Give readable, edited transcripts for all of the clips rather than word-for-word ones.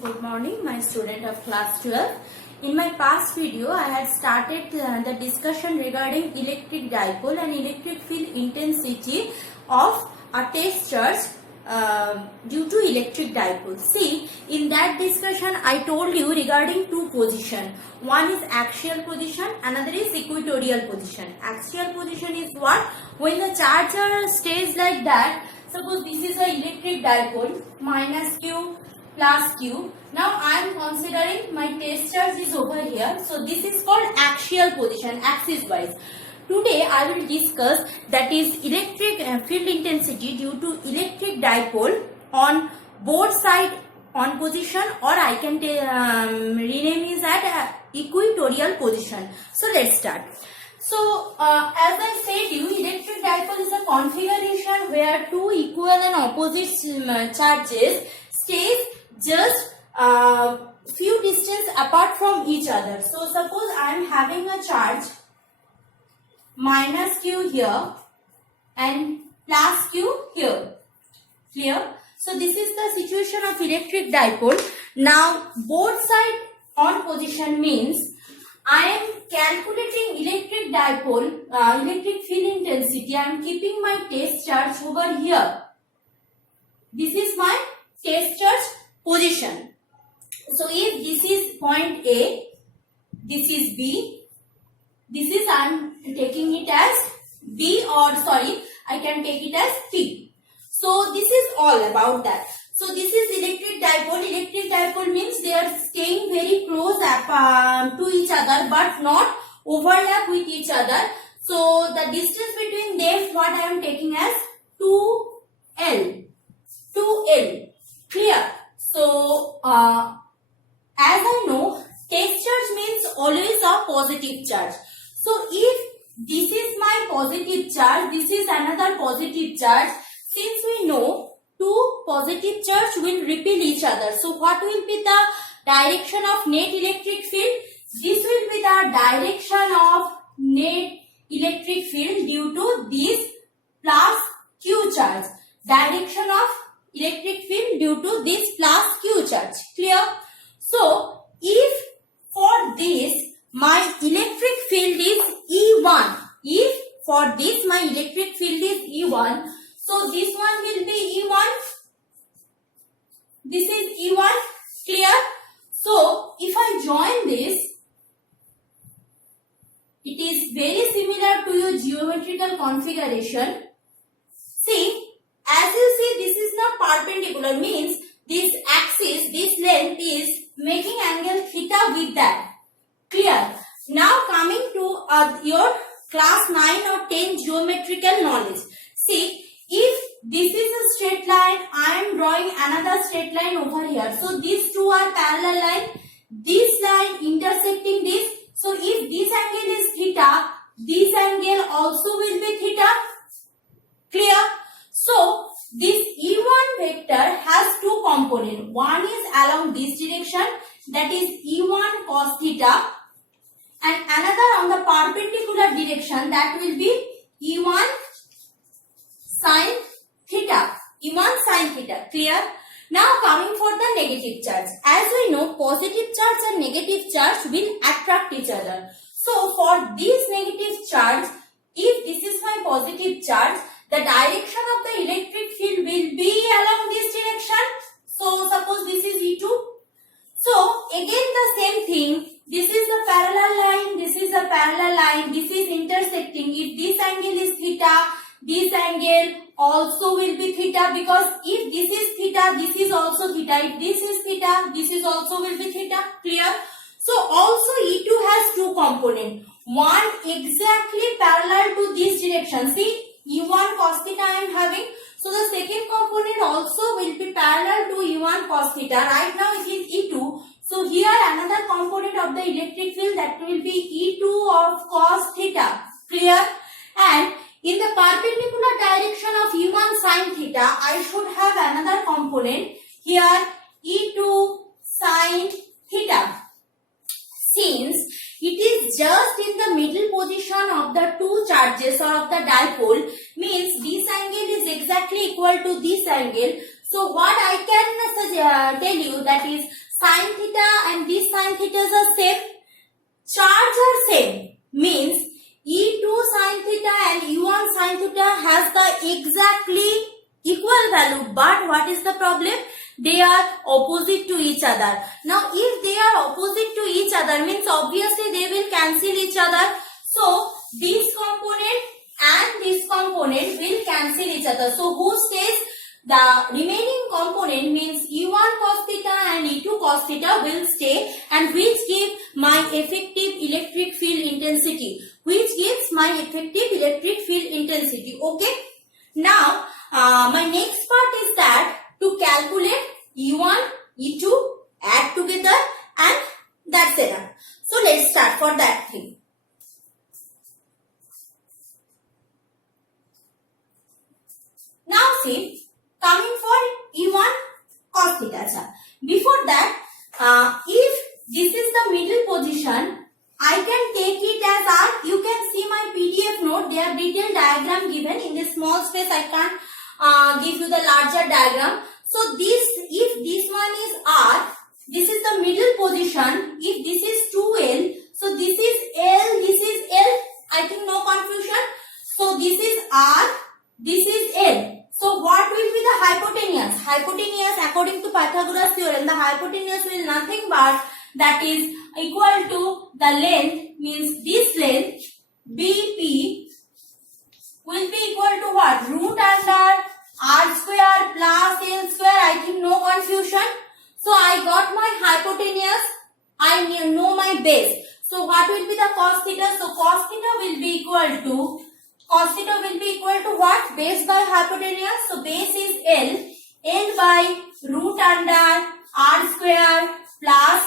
Good morning, my student of class 12. In my past video, I had started the discussion regarding electric dipole and electric field intensity of a test charge due to electric dipole. See, in that discussion, I told you regarding two position. One is axial position, another is equatorial position. Axial position is what? When the charge stays like that, suppose this is a electric dipole, minus Q plus Q. Now I am considering my test charge is over here. So this is called axial position, axis wise. Today I will discuss that is electric field intensity due to electric dipole on both side on position, or I can rename is at equatorial position. So let's start. So as I said you, electric dipole is a configuration where two equal and opposite charges stays just few distance apart from each other. So suppose I am having a charge minus Q here and plus Q here. Clear? So this is the situation of electric dipole. Now both side on position means I am calculating electric dipole, electric field intensity. I am keeping my test charge over here. This is my test charge position. So if this is point A, this is B, this is I am taking it as B, or sorry, I can take it as P. So this is all about that. So this is electric dipole. Electric dipole means they are staying very close to each other but not overlap with each other. So the distance between them, what I am taking as 2L. 2L. Clear? So as I know, test charge means always a positive charge. So if this is my positive charge, this is another positive charge. Since we know two positive charge will repel each other. So what will be the direction of net electric field? This will be the direction of net electric field due to this plus Q charge. Direction of electric field due to this plus Q charge. Clear? So if for this my electric field is E1, if for this my electric field is E1, so this one will be E1, this is E1, clear? So if I join this, it is very similar to your geometrical configuration. See, as you see, this is not perpendicular, means this axis, this length is making angle theta with that. Clear? Now coming to your class 9 or 10 geometrical knowledge. See, if this is a straight line, I am drawing another straight line over here. So these two are parallel line. This line intersecting this. So if this angle is theta, this angle also will be theta. Clear? So this E1 vector has two components. One is along this direction, that is E1 cos theta, and another on the perpendicular direction, that will be E1 sin theta. E1 sin theta. Clear? Now coming for the negative charge. As we know, positive charge and negative charge will attract each other. So for this negative charge, if this is my positive charge, the direction of the electric field will be along this direction. So suppose this is E2. So again the same thing. This is a parallel line, this is a parallel line, this is intersecting. If this angle is theta, this angle also will be theta, because if this is theta, this is also theta. If this is theta, this is also will be theta. Clear? So also E2 has two components. One exactly parallel to this direction. See, E1 cos theta I am having. So the second component also will be parallel to E1 cos theta. Right now it is E2. So here another component of the electric field, that will be E2 of cos theta. Clear? And in the perpendicular direction of E1 sin theta, I should have another component here, E2 sin theta. Since it is just in the middle position of the two charges or of the dipole, means this angle is exactly equal to this angle. So what I can tell you, that is Sin theta and this sin theta are same. Charge are same. Means E2 sin theta and E1 sin theta has the exactly equal value. But what is the problem? They are opposite to each other. Now if they are opposite to each other means obviously they will cancel each other. So this component and this component will cancel each other. So who stays? The remaining component means E1 cos theta and E2 cos theta will stay, and which give my effective electric field intensity. Which gives my effective electric field intensity. Okay. Now my next part is that to calculate E1, E2, add together, and that's it. So let's start for that thing. Now see, coming for E1 cos theta. Before that, if this is the middle position, I can take it as R. You can see my PDF note. They have detailed diagram given. In this small space, I can't give you the larger diagram. So this, if this one is R, this is the middle position. If this is 2L, so this is L, this is L. I think no confusion. So this is R, this is L. So what will be the hypotenuse? Hypotenuse according to Pythagoras theorem, the hypotenuse will nothing but that is equal to the length, means this length BP will be equal to what? Root under R square plus L square. I think no confusion. So I got my hypotenuse. I know my base. So what will be the cos theta? So cos theta will be equal to what? Base by hypotenuse. So base is L. L by root under R square plus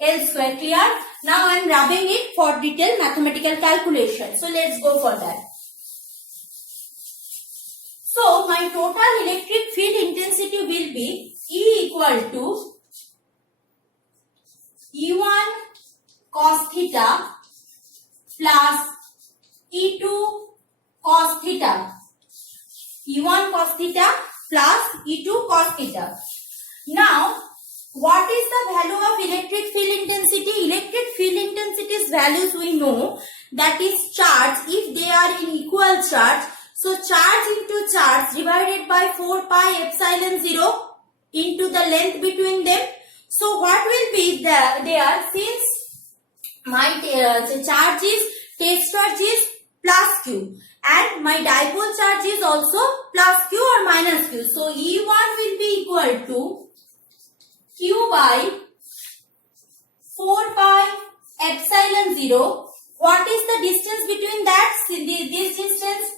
L square. Clear? Now I am rubbing it for detailed mathematical calculation. So let's go for that. So my total electric field intensity will be E equal to E1 cos theta plus E2 cos theta. E1 cos theta plus E2 cos theta. Now, what is the value of electric field intensity? Electric field intensity's values we know, that is charge if they are in equal charge. So charge into charge divided by 4 pi epsilon 0 into the length between them. So what will be there, since my the charge is test charge is plus q and my dipole charge is also plus q or minus q. So E1 will be equal to q by 4 pi epsilon 0. What is the distance between that? This distance.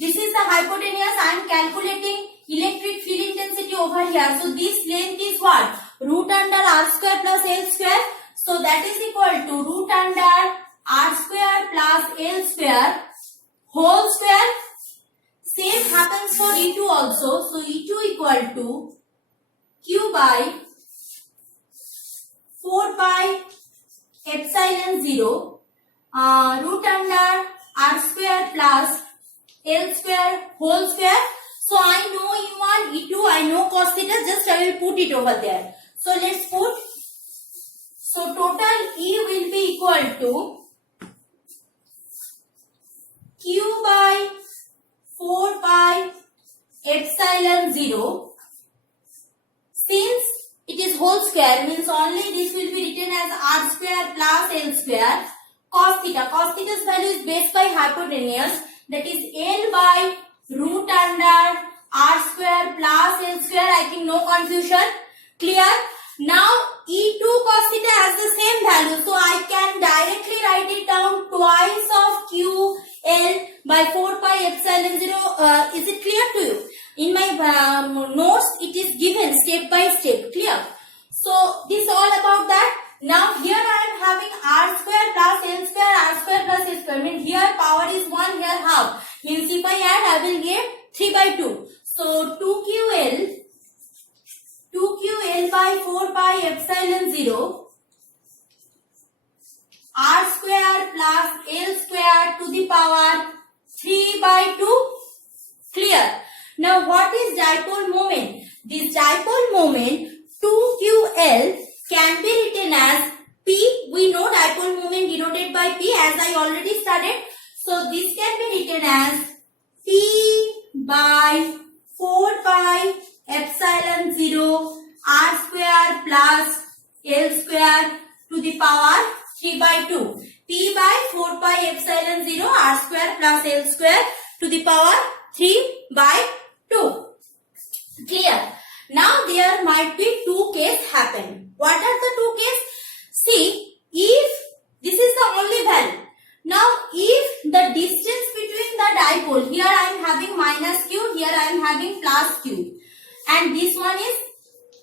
This is the hypotenuse. I am calculating electric field intensity over here. So this length is what? Root under R square plus L square. So that is equal to root under R square plus L square whole square. Same happens for E2 also. So E2 equal to q by 4 pi epsilon 0 root under R square plus L square whole square. So I know E1, E2, I know cos theta, just I will put it over there. So let's put. So total E will be equal to q by 4 pi epsilon 0. Since it is whole square, means only this will be written as R square plus L square cos theta. Cos theta's value is based by hypotenuse, that is L by root under R square plus L square. I think no confusion. Clear? Now E2 cos theta has the same value. So I can directly write it down twice of q L by 4 pi epsilon 0. Is it clear to you? In my notes it is given step by step. Clear? So this is all about that. Now here I am having R square plus L square, R square plus L square. Means here power is 1, here half. Means if I add, I will get 3 by 2. So 2ql by 4 pi epsilon 0 R square plus L square to the power 3 by 2. Clear? Now what is dipole moment? This dipole moment 2ql can be written as P. We know dipole moment denoted by P as I already studied. So this can be written as P by 4 pi epsilon 0 r square plus L square to the power 3 by 2. P by 4 pi epsilon 0 r square plus L square to the power 3 by 2. Clear? Now there might be two cases happen. What are the two cases? See, if this is the only value. Now if the distance between the dipole, here I am having minus q, here I am having plus q, and this one is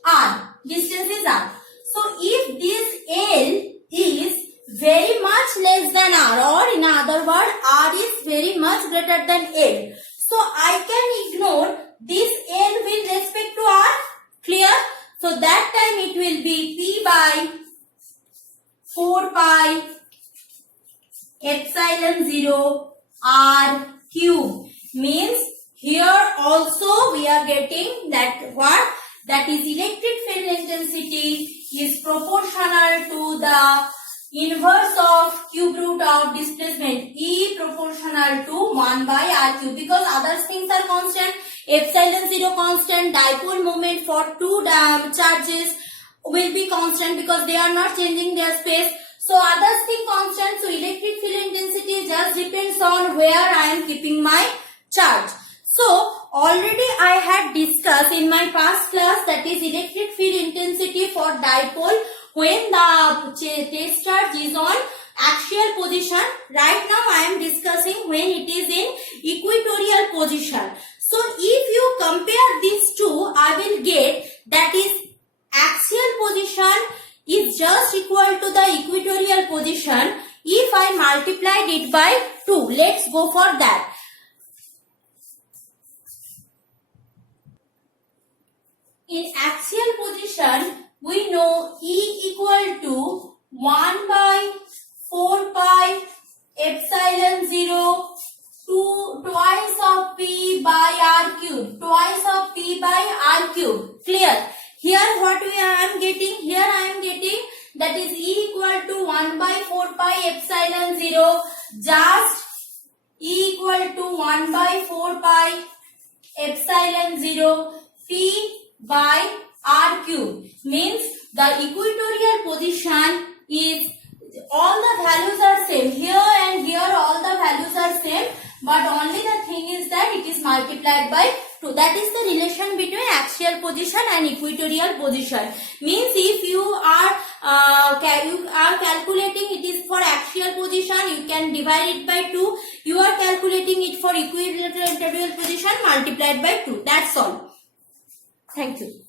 r, distance is r. So if this L is very much less than r, or in other words r is very much greater than L, so I can ignore this L with respect to r. Clear? So that time it will be P by 4 pi epsilon 0 r cube. Means here also we are getting that what? That is electric field intensity is proportional to the inverse of cube root of displacement, E proportional to 1 by r cube, because other things are constant. Epsilon 0 constant, dipole moment for two charges will be constant because they are not changing their space. So others thing constant. So electric field intensity just depends on where I am keeping my charge. So already I had discussed in my past class, that is electric field intensity for dipole when the test charge is on axial position. Right now I am discussing when it is in equatorial position. So if you compare these two, I will get that is axial position is just equal to the equatorial position if I multiplied it by 2. Let's go for that. In axial position, we know E equal to 1 by 4 pi epsilon 0 to twice of P by r cube. Twice of P by r cube. Clear? Here what I am getting? Here I am getting that is E equal to 1 by 4 pi epsilon 0. Just E equal to 1 by 4 pi epsilon 0 P by r cube. Means the equatorial position is, all the values are same. Here and here all the values are same, but only the thing is that it is multiplied by 2. That is the relation between axial position and equatorial position. Means if you are calculating it is for axial position, you can divide it by 2. You are calculating it for equatorial position, multiplied by 2. That's all. Thank you.